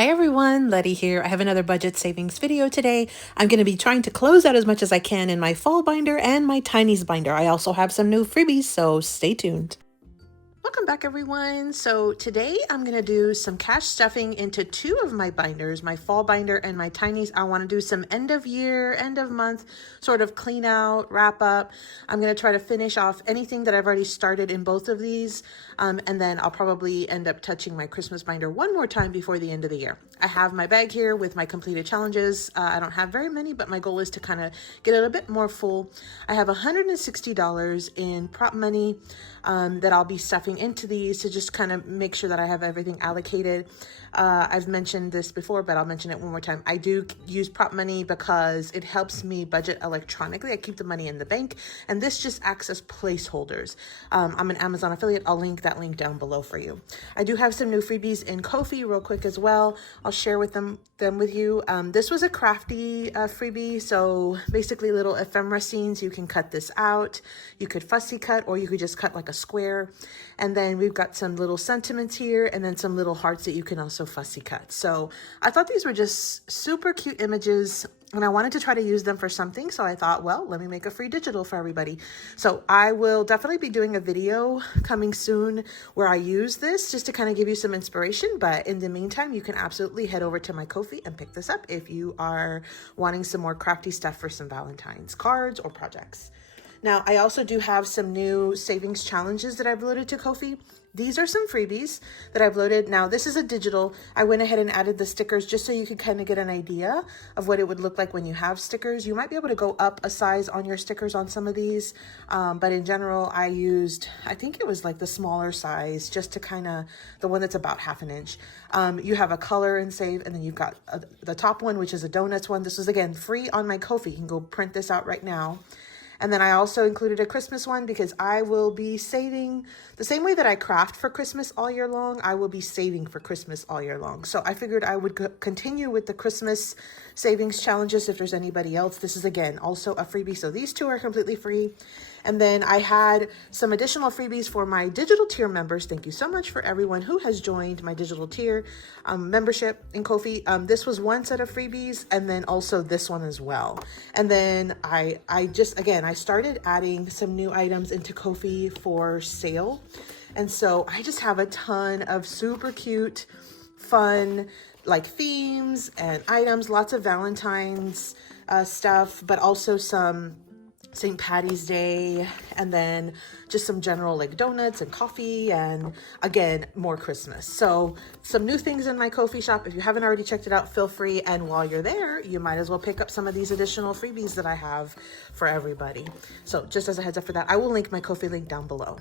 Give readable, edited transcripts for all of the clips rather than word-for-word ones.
Hi everyone, Letty here. I have another budget savings video today. I'm going to be trying to close out as much as I can in my fall binder and my tinies binder. I also have some new freebies, so stay tuned. Welcome back everyone. So today I'm going to do some cash stuffing into two of my binders, my fall binder and my tinies. I want to do some end of year, end of month sort of clean out, wrap up. I'm going to try to finish off anything that I've already started in both of these. And then I'll probably end up touching my Christmas binder one more time before the end of the year. I have my bag here with my completed challenges. I don't have very many, but my goal is to kind of get it a bit more full. I have $160 in prop money that I'll be stuffing into these to just kind of make sure that I have everything allocated. I've mentioned this before, but I'll mention it one more time. I do use prop money because it helps me budget electronically. I keep the money in the bank, and this just acts as placeholders. I'm an Amazon affiliate. I'll link that link down below for you. I do have some new freebies in Ko-fi real quick as well. I'll share with them with you. This was a crafty freebie, so basically little ephemera scenes. You can cut this out. You could fussy cut, or you could just cut like a square. And then we've got some little sentiments here, and then some little hearts that you can also fussy cut. So I thought these were just super cute images, and I wanted to try to use them for something. So I thought, well, let me make a free digital for everybody. So I will definitely be doing a video coming soon where I use this just to kind of give you some inspiration. But in the meantime, you can absolutely head over to my Ko-fi and pick this up if you are wanting some more crafty stuff for some Valentine's cards or projects. Now, I also do have some new savings challenges that I've loaded to Ko-fi. These are some freebies that I've loaded. Now, this is a digital. I went ahead and added the stickers just so you could kind of get an idea of what it would look like when you have stickers. You might be able to go up a size on your stickers on some of these. But in general, I used, I think it was like the smaller size, just to kind of, the one that's about 1/2 inch. You have a color and save, and then you've got the top one, which is a donuts one. This was, again, free on my Ko-fi. You can go print this out right now. And then I also included a Christmas one because I will be saving the same way that I craft for Christmas all year long. I will be saving for Christmas all year long. So I figured I would continue with the Christmas savings challenges if there's anybody else. This is, again, also a freebie. So these two are completely free. And then I had some additional freebies for my digital tier members. Thank you so much for everyone who has joined my digital tier membership in Ko-fi. This was one set of freebies, and then also this one as well. And then I started adding some new items into Ko-fi for sale. And so I just have a ton of super cute, fun, like themes and items, lots of Valentine's stuff, but also some St. Patty's Day, and then just some general like donuts and coffee, and again, more Christmas. So some new things in my Ko-fi shop. If you haven't already checked it out, feel free. And while you're there, you might as well pick up some of these additional freebies that I have for everybody. So just as a heads up for that, I will link my Ko-fi link down below.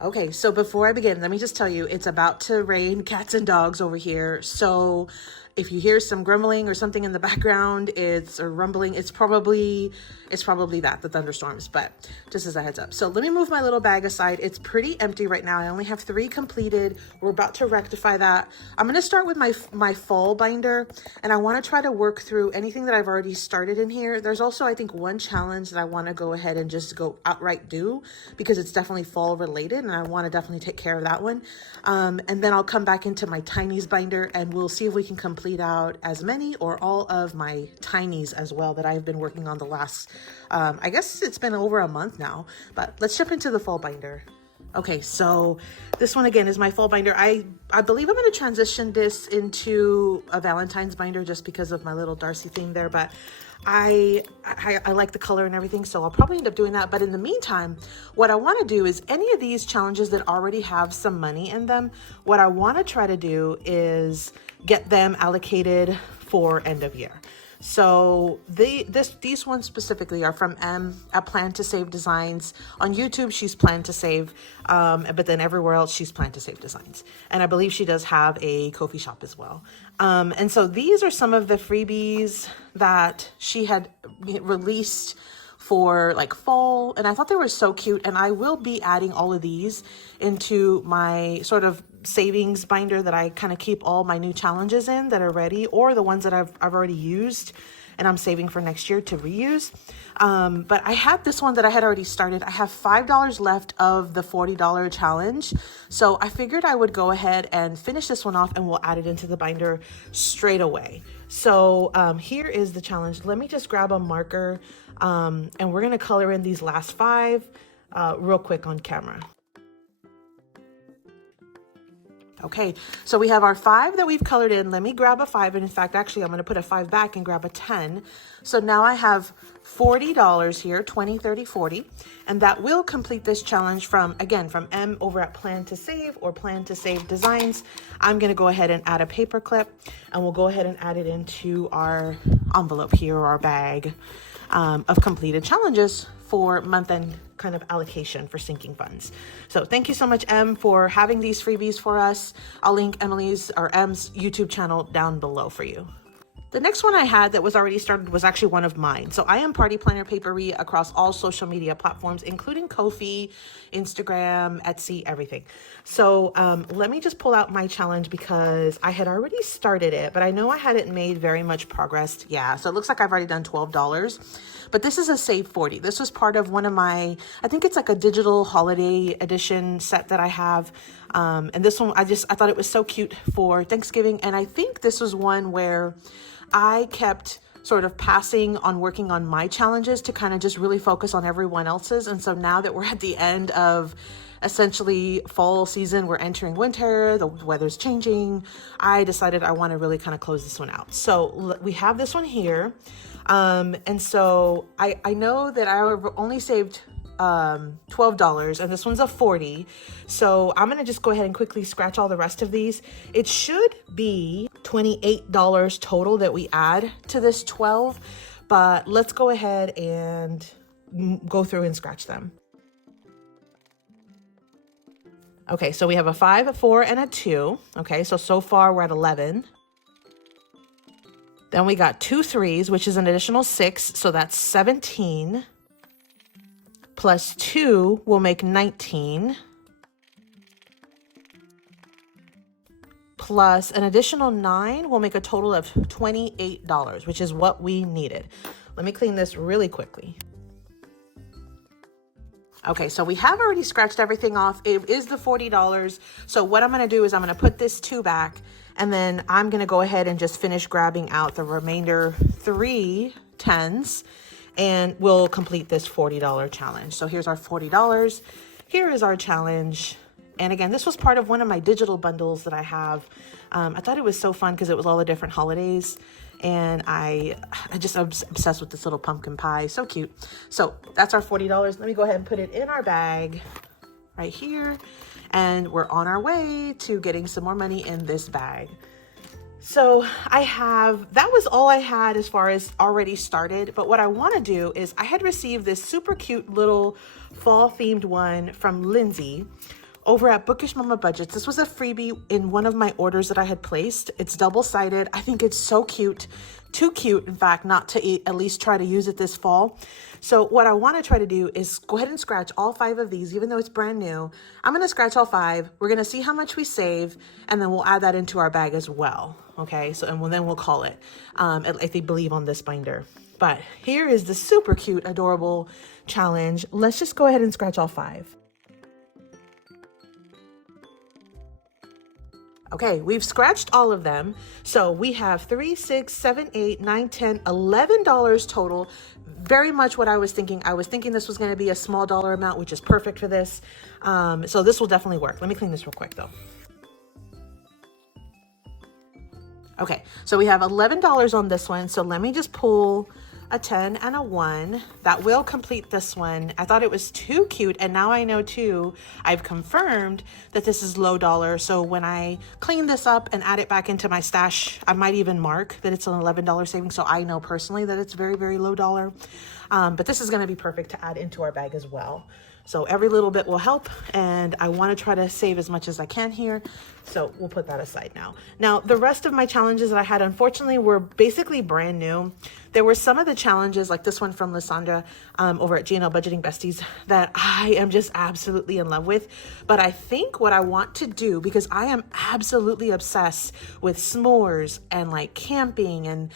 Okay, so before I begin, let me just tell you, it's about to rain cats and dogs over here. So if you hear some grumbling or something in the background, or rumbling, it's probably the thunderstorms, but just as a heads up. So let me move my little bag aside. It's pretty empty right now. I only have 3 completed. We're about to rectify that. I'm going to start with my fall binder, and I want to try to work through anything that I've already started in here. There's also, I think, one challenge that I want to go ahead and just go outright do because it's definitely fall related, and I want to definitely take care of that one. And then I'll come back into my tinies binder, and we'll see if we can complete out as many or all of my tinies as well that I've been working on the last, I guess it's been over a month now, but let's jump into the fall binder. Okay, so this one again is my fall binder. I believe I'm going to transition this into a Valentine's binder just because of my little Darcy theme there, but I like the color and everything, so I'll probably end up doing that. But in the meantime, what I want to do is any of these challenges that already have some money in them, what I want to try to do is get them allocated for end of year. So these ones specifically are from at Plan2Save Designs. On YouTube, she's Plan2Save, but then everywhere else, she's Plan2Save Designs. And I believe she does have a Ko-fi shop as well. And so these are some of the freebies that she had released for like fall, and I thought they were so cute, and I will be adding all of these into my sort of savings binder that I kind of keep all my new challenges in that are ready, or the ones that I've already used and I'm saving for next year to reuse. But I had this one that I had already started. I have $5 left of the $40 challenge. So I figured I would go ahead and finish this one off and we'll add it into the binder straight away. So here is the challenge. Let me just grab a marker and we're gonna color in these last 5 real quick on camera. Okay, so we have our 5 that we've colored in. Let me grab a 5, and in fact, actually, I'm going to put a 5 back and grab a 10. So now I have $40 here, 20, 30, 40, and that will complete this challenge from, again, from M over at Plan2Save or Plan2Save Designs. I'm going to go ahead and add a paper clip, and we'll go ahead and add it into our envelope here, or our bag of completed challenges for month-end kind of allocation for sinking funds. So thank you so much, M, for having these freebies for us. I'll link Emily's or M's YouTube channel down below for you. The next one I had that was already started was actually one of mine. So I am Party Planner Paperie across all social media platforms, including Ko-fi, Instagram, Etsy, everything. So let me just pull out my challenge because I had already started it, but I know I hadn't made very much progress. Yeah, so it looks like I've already done $12, but this is a Save 40. This was part of one of my, I think it's like a digital holiday edition set that I have. And this one, I thought it was so cute for Thanksgiving. And I think this was one where I kept sort of passing on working on my challenges to kind of just really focus on everyone else's. And so now that we're at the end of essentially fall season, we're entering winter, the weather's changing, I decided I want to really kind of close this one out. So we have this one here. And so I know that I only saved $12 and this one's a 40. So I'm going to just go ahead and quickly scratch all the rest of these. It should be $28 total that we add to this 12, but let's go ahead and go through and scratch them. Okay, so we have a 5, a 4, and a 2. Okay, so far we're at 11. Then we got 2 3s, which is an additional 6, so that's 17. Plus 2 will make 19. Plus an additional 9 will make a total of $28, which is what we needed. Let me clean this really quickly. Okay, so we have already scratched everything off. It is the $40. So what I'm going to do is I'm going to put this 2 back, and then I'm going to go ahead and just finish grabbing out the remainder 3 10s, and we'll complete this $40 challenge. So here's our $40. Here is our challenge. And again, this was part of one of my digital bundles that I have. I thought it was so fun because it was all the different holidays. And I'm obsessed with this little pumpkin pie. So cute. So that's our $40. Let me go ahead and put it in our bag right here. And we're on our way to getting some more money in this bag. So that was all I had as far as already started. But what I want to do is I had received this super cute little fall themed one from Lindsay over at Bookish Mama Budgets. This was a freebie in one of my orders that I had placed. It's double-sided. I think it's so cute, too cute, in fact, not to at least try to use it this fall. So what I want to try to do is go ahead and scratch all 5 of these, even though it's brand new. I'm going to scratch all 5. We're going to see how much we save, and then we'll add that into our bag as well. Okay, so then we'll call it, if they believe on this binder. But here is the super cute, adorable challenge. Let's just go ahead and scratch all 5. Okay, we've scratched all of them. So we have 3, 6, 7, 8, 9, 10, $11 total. Very much what I was thinking. I was thinking this was going to be a small dollar amount, which is perfect for this. So this will definitely work. Let me clean this real quick though. Okay, so we have $11 on this one. So let me just pull a 10 and a 1. That will complete this one. I thought it was too cute, and now I know too, I've confirmed that this is low dollar. So when I clean this up and add it back into my stash, I might even mark that it's an $11 saving, so I know personally that it's very, very low dollar. But this is going to be perfect to add into our bag as well. So every little bit will help, and I want to try to save as much as I can here. So we'll put that aside now. Now, the rest of my challenges that I had, unfortunately, were basically brand new. There were some of the challenges, like this one from Lysandra over at G&L Budgeting Besties, that I am just absolutely in love with. But I think what I want to do, because I am absolutely obsessed with s'mores and like camping and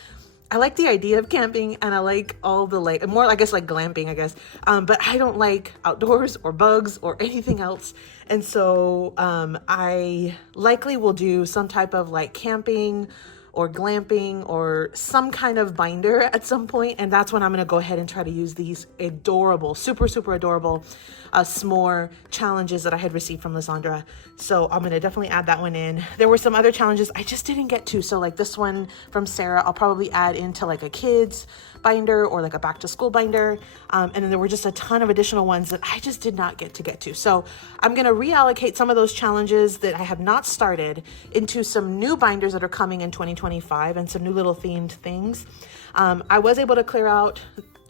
I like the idea of camping, and I like all the like more, I guess, like glamping, I guess. But I don't like outdoors or bugs or anything else. And so I likely will do some type of like camping or glamping or some kind of binder at some point. And that's when I'm gonna go ahead and try to use these adorable, super, super adorable s'more challenges that I had received from Lysandra. So I'm gonna definitely add that one in. There were some other challenges I just didn't get to. So like this one from Sarah, I'll probably add into like a kids binder or like a back to school binder. And then there were just a ton of additional ones that I just did not get to. So I'm gonna reallocate some of those challenges that I have not started into some new binders that are coming in 2025 and some new little themed things. I was able to clear out,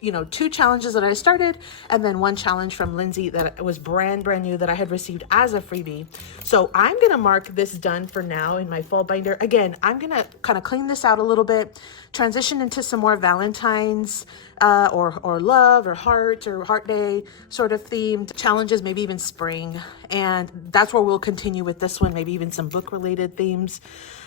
you know, 2 challenges that I started, and then 1 challenge from Lindsay that was brand new that I had received as a freebie. So I'm gonna mark this done for now in my fall binder. Again, I'm gonna kind of clean this out a little bit, transition into some more Valentine's or love or heart day sort of themed challenges, maybe even spring. And that's where we'll continue with this one, maybe even some book related themes.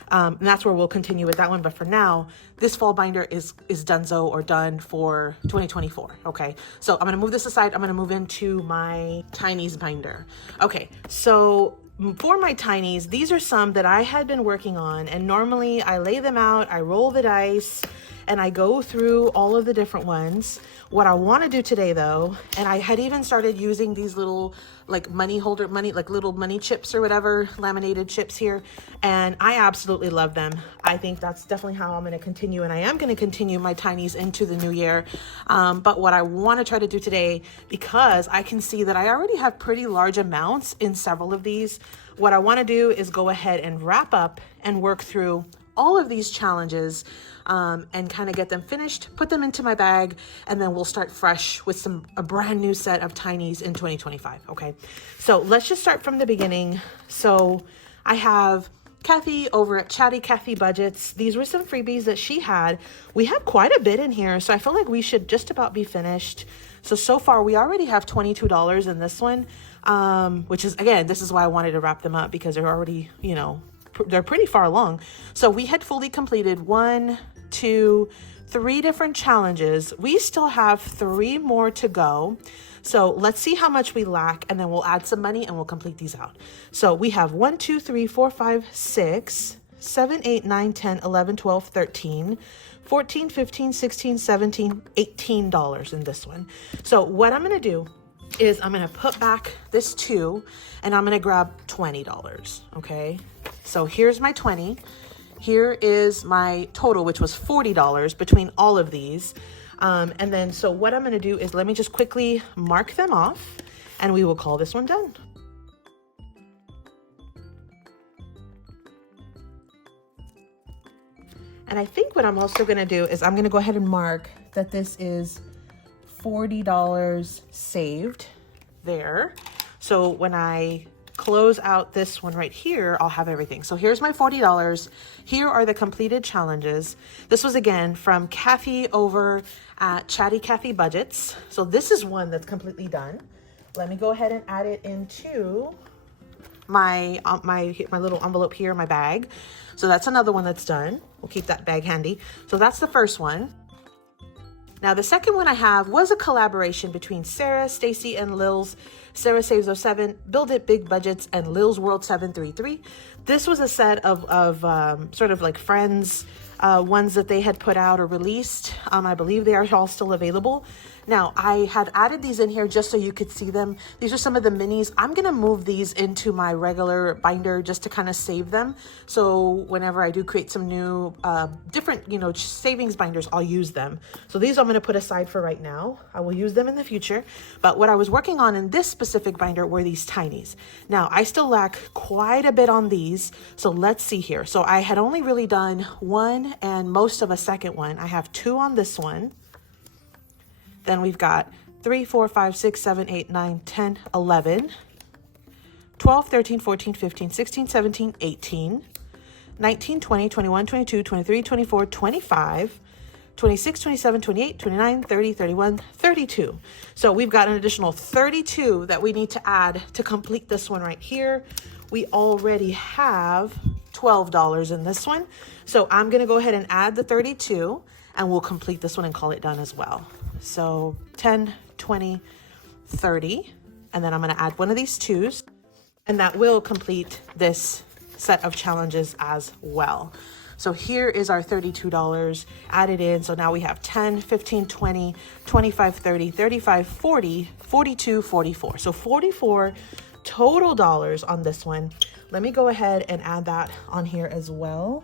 And that's where we'll continue with that one. But for now, this fall binder is donezo or done for 2024. Okay, so I'm gonna move this aside. I'm gonna move into my Tinies binder. Okay, so for my Tinies, these are some that I had been working on, and normally I lay them out, I roll the dice, and I go through all of the different ones. What I want to do today though, and I had even started using these little like little money chips or whatever, laminated chips here, and I absolutely love them. I think that's definitely how I'm going to continue, and I am going to continue my Tinies into the new year. But what I want to try to do today, because I can see that I already have pretty large amounts in several of these, what I want to do is go ahead and wrap up and work through all of these challenges and kind of get them finished, put them into my bag, and then we'll start fresh with a brand new set of Tinies in 2025. Okay, so let's just start from the beginning. So I have Kathy over at ChattyKathyBudgets. These were some freebies that she had. We have quite a bit in here, so I feel like we should just about be finished. So far we already have $22 in this one, which is, again, this is why I wanted to wrap them up, because they're already, you know, they're pretty far along. So we had fully completed 1, 2, 3 different challenges. We still have 3 more to go. So let's see how much we lack, and then we'll add some money and we'll complete these out. So we have 1, 2, 3, 4, 5, 6, 7, 8, 9, 10, 11, 12, 13, 14, 15, 16, 17, $18 in this one. So what I'm going to do is I'm going to put back this 2 and I'm going to grab $20. Okay. So here's my 20. Here is my total, which was $40 between all of these. And then, so what I'm going to do is let me just quickly mark them off and we will call this one done. And I think what I'm also going to do is I'm going to go ahead and mark that this is $40 saved there. So when I close out this one right here, I'll have everything. So here's my $40. Here are the completed challenges. This was again from Kathy over at ChattyKathyBudgets. So this is one that's completely done. Let me go ahead and add it into my little envelope here in my bag. So that's another one that's done. We'll keep that bag handy. So that's the first one. Now the second one I have was a collaboration between Sarah, Stacy, and Lil's, SarahSaves07, Build It Big Budgets, and LilzWorld733. This was a set of sort of like friends, ones that they had put out or released. I believe they are all still available. Now, I had added these in here just so you could see them. These are some of the minis. I'm going to move these into my regular binder just to kind of save them. So whenever I do create some new, different, you know, savings binders, I'll use them. So these I'm going to put aside for right now. I will use them in the future. But what I was working on in this specific binder were these Tinies. Now, I still lack quite a bit on these. So let's see here. So I had only really done 1 and most of a second one. I have 2 on this one. Then we've got 3, 4, 5, 6, 7, 8, 9, 10, 11, 12, 13, 14, 15, 16, 17, 18, 19, 20, 21, 22, 23, 24, 25, 26, 27, 28, 29, 30, 31, 32. So we've got an additional 32 that we need to add to complete this one right here. We already have $12 in this one. So I'm going to go ahead and add the 32. and we'll complete this one and call it done as well. So 10, 20, 30, and then I'm going to add one of these 2s, and that will complete this set of challenges as well. So here is our $32 added in. So now we have 10, 15, 20, 25, 30, 35, 40, 42, 44. So 44 total dollars on this one. Let me go ahead and add that on here as well.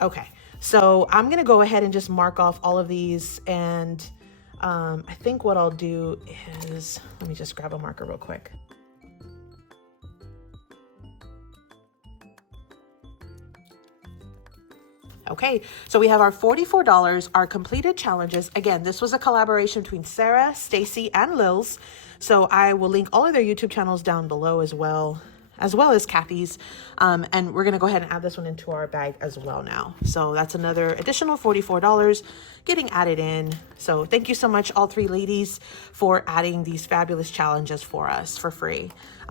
Okay, so I'm gonna go ahead and just mark off all of these, and I think what I'll do is, let me just grab a marker real quick. Okay, so we have our $44, our completed challenges. Again, this was a collaboration between Sarah, Stacy, and Lilz. So I will link all of their YouTube channels down below as well as Kathy's. And we're gonna go ahead and add this one into our bag as well now. So that's another additional $44 getting added in. So thank you so much, all 3 ladies, for adding these fabulous challenges for us for free.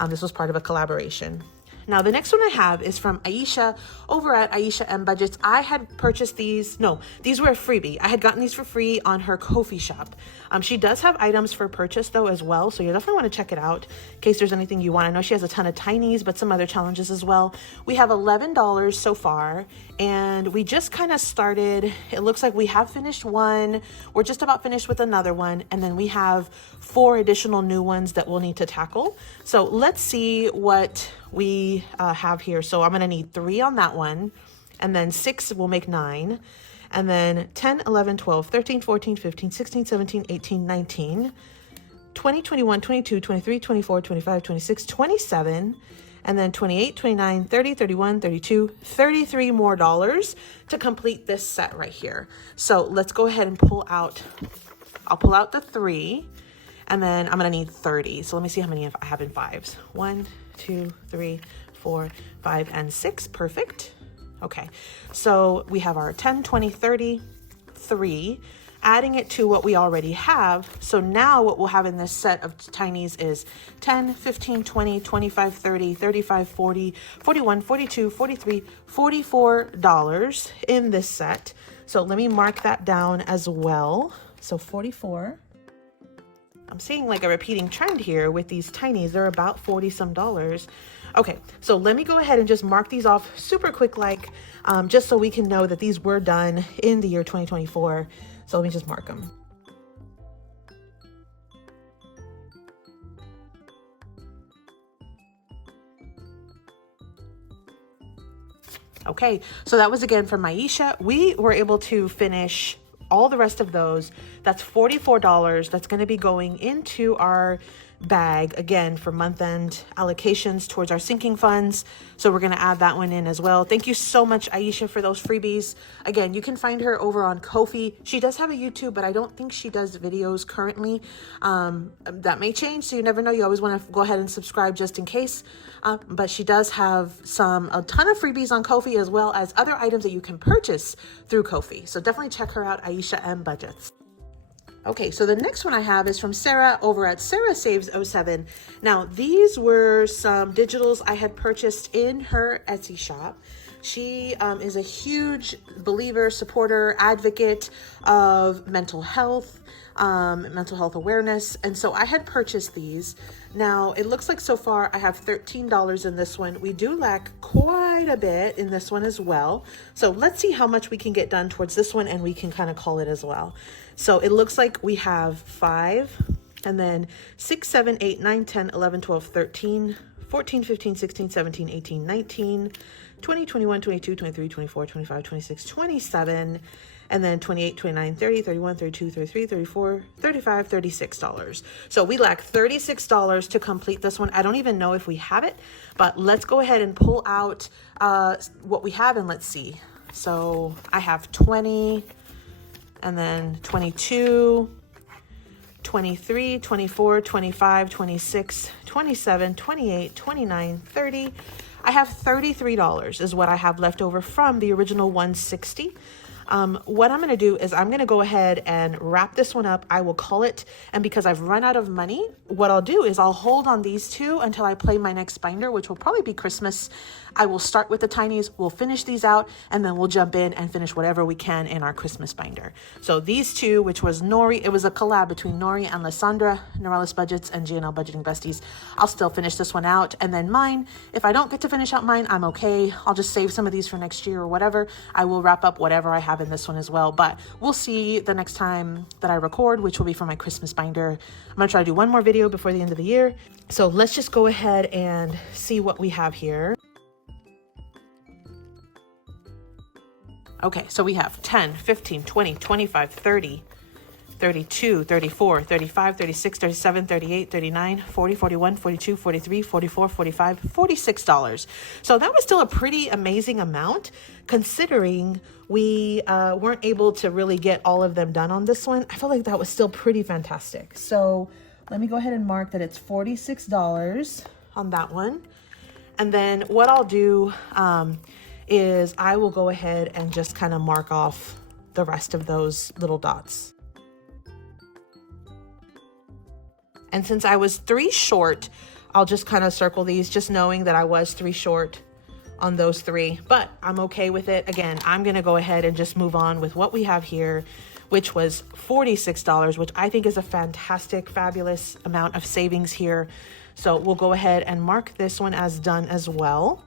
This was part of a collaboration. Now, the next one I have is from Aisha over at AishaMBudgets. I had purchased these. No, these were a freebie. I had gotten these for free on her Ko-fi shop. She does have items for purchase though as well, so you definitely want to check it out in case there's anything you want. I know she has a ton of tinies, but some other challenges as well. We have $11 so far, and we just kind of started. It looks like we have finished one. We're just about finished with another one, and then we have 4 additional new ones that we'll need to tackle. So let's see what we have here. So I'm going to need 3 on that one, and then 6 will make 9, and then 10, 11, 12, 13, 14, 15, 16, 17, 18, 19, 20, 21, 22, 23, 24, 25, 26, 27, and then 28, 29, 30, 31, 32, 33 more dollars to complete this set right here. So let's go ahead and pull out, I'll pull out the 3, and then I'm going to need 30. So let me see how many I have in 5s. 1, 2, 3, 4, 5, and 6. Perfect. Okay, so we have our 10, 20, 30, 3, adding it to what we already have. So now what we'll have in this set of tinies is 10, 15, 20, 25, 30, 35, 40, 41, 42, 43, $44 in this set. So let me mark that down as well. So 44. I'm seeing like a repeating trend here with these tinies. They're about 40 some dollars. Okay, so let me go ahead and just mark these off super quick, like just so we can know that these were done in the year 2024. So let me just mark them. Okay, so that was again from Aisha. We were able to finish all the rest of those. That's $44. That's going to be going into our bag again for month-end allocations towards our sinking funds. So we're going to add that one in as well. Thank you so much, Aisha, for those freebies. Again, you can find her over on Ko-fi. She does have a YouTube, but I don't think she does videos currently. That may change, so you never know. You always want to go ahead and subscribe just in case. But she does have a ton of freebies on Ko-fi, as well as other items that you can purchase through Ko-fi. So definitely check her out, AishaMBudgets. Okay, so the next one I have is from Sarah over at SarahSaves07. Now, these were some digitals I had purchased in her Etsy shop. She is a huge believer, supporter, advocate of mental health awareness. And so I had purchased these. Now, it looks like so far I have $13 in this one. We do lack quite a bit in this one as well. So let's see how much we can get done towards this one, and we can kind of call it as well. So it looks like we have 5, and then 6, 7, 8, 9, 10, 11, 12, 13, 14, 15, 16, 17, 18, 19, 20, 21, 22, 23, 24, 25, 26, 27, and then 28, 29, 30, 31, 32, 33, 34, 35, $36. So we lack $36 to complete this one. I don't even know if we have it, but let's go ahead and pull out what we have, and let's see. So I have 20, and then 22, 23, 24, 25, 26, 27, 28, 29, 30. I have $33 is what I have left over from the original $160. What I'm going to do is I'm going to go ahead and wrap this one up. I will call it. And because I've run out of money, what I'll do is I'll hold on these two until I play my next binder, which will probably be Christmas. I will start with the tinies, we'll finish these out, and then we'll jump in and finish whatever we can in our Christmas binder. So these two, which was Nori, it was a collab between Nori and Lysandra, NorelisBudgets and G&L Budgeting Besties. I'll still finish this one out. And then mine, if I don't get to finish out mine, I'm okay. I'll just save some of these for next year or whatever. I will wrap up whatever I have in this one as well. But we'll see the next time that I record, which will be for my Christmas binder. I'm going to try to do one more video before the end of the year. So let's just go ahead and see what we have here. Okay, so we have 10, 15, 20, 25, 30, 32, 34, 35, 36, 37, 38, 39, 40, 41, 42, 43, 44, 45, $46. So that was still a pretty amazing amount considering we weren't able to really get all of them done on this one. I felt like that was still pretty fantastic. So let me go ahead and mark that it's $46 on that one. And then what I'll do is I will go ahead and just kind of mark off the rest of those little dots. And since I was 3 short, I'll just kind of circle these, just knowing that I was 3 short on those 3, but I'm okay with it. Again, I'm going to go ahead and just move on with what we have here, which was $46, which I think is a fantastic, fabulous amount of savings here. So we'll go ahead and mark this one as done as well.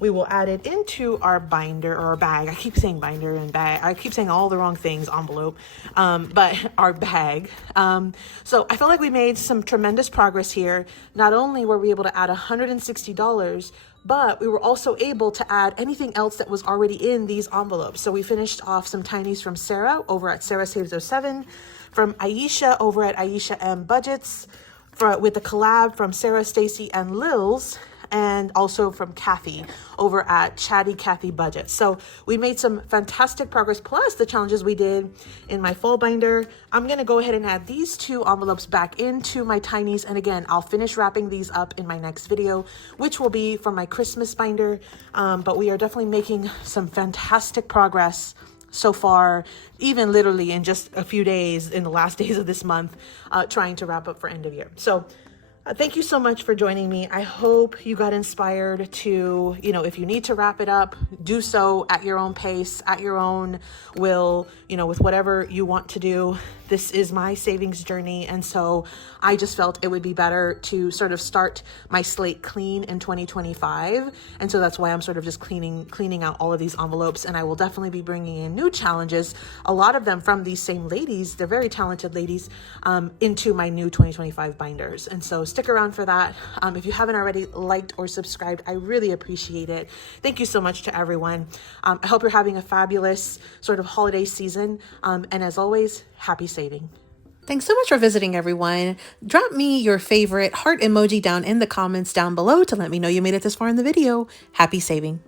We will add it into our binder or our bag. I keep saying binder and bag. I keep saying all the wrong things, envelope, but our bag. So I feel like we made some tremendous progress here. Not only were we able to add $160, but we were also able to add anything else that was already in these envelopes. So we finished off some tinies from Sarah over at SarahSaves07, from Aisha over at AishaMBudgets, with the collab from Sarah, Stacy, and Lilz, and also from Kathy over at ChattyKathyBudgets. So we made some fantastic progress, plus the challenges we did in my fall binder. I'm gonna go ahead and add these 2 envelopes back into my tinies. And again, I'll finish wrapping these up in my next video, which will be for my Christmas binder. But we are definitely making some fantastic progress so far, even literally in just a few days, in the last days of this month, trying to wrap up for end of year. So thank you so much for joining me. I hope you got inspired to, if you need to wrap it up, do so at your own pace, at your own will, with whatever you want to do. This is my savings journey. And so I just felt it would be better to sort of start my slate clean in 2025. And so that's why I'm sort of just cleaning out all of these envelopes. And I will definitely be bringing in new challenges, a lot of them from these same ladies, they're very talented ladies, into my new 2025 binders. And so stick around for that. If you haven't already liked or subscribed, I really appreciate it. Thank you so much to everyone. I hope you're having a fabulous sort of holiday season. And as always, happy saving. Thanks so much for visiting, everyone. Drop me your favorite heart emoji down in the comments down below to let me know you made it this far in the video. Happy saving.